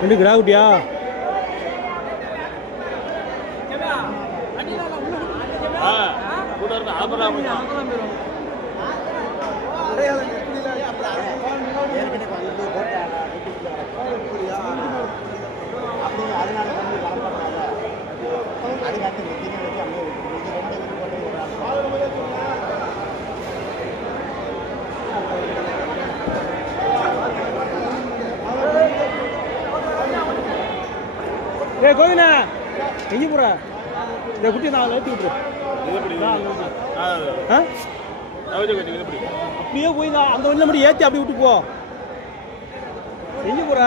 ரெண்டு கிடா குட்டியா? ஏ கோவினா எங்கே போற? இந்த குட்டி நான் ஏற்றி விட்டுரு. அப்படியே போய் நான் அந்த வண்டியில் மட்டும் ஏற்றி அப்படி விட்டு போ. எங்கே போற?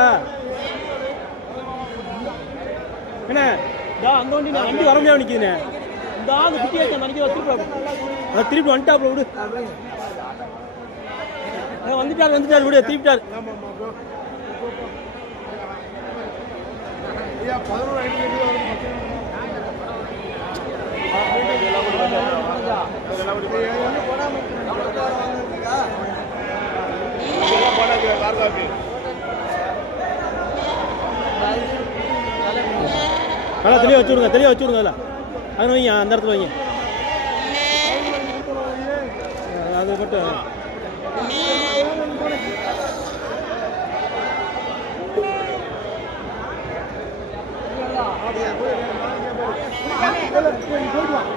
என்ன அந்த வண்டி வண்டி வர முடியாது நிற்கிதுண்ணே. இந்த அந்த குட்டி ஏற்ற நினைக்கிற திருப்பி திருப்பி வந்துட்டாப்புல விடு. வந்துட்டார் விடு திருப்பிட்டார். நல்லா தெளிவாக வச்சு விடுங்க, தெளிவாக வச்சு விடுங்க. அதில் வைங்க, அந்த இடத்துல வைங்க. அது மட்டும் போயிடுவான்.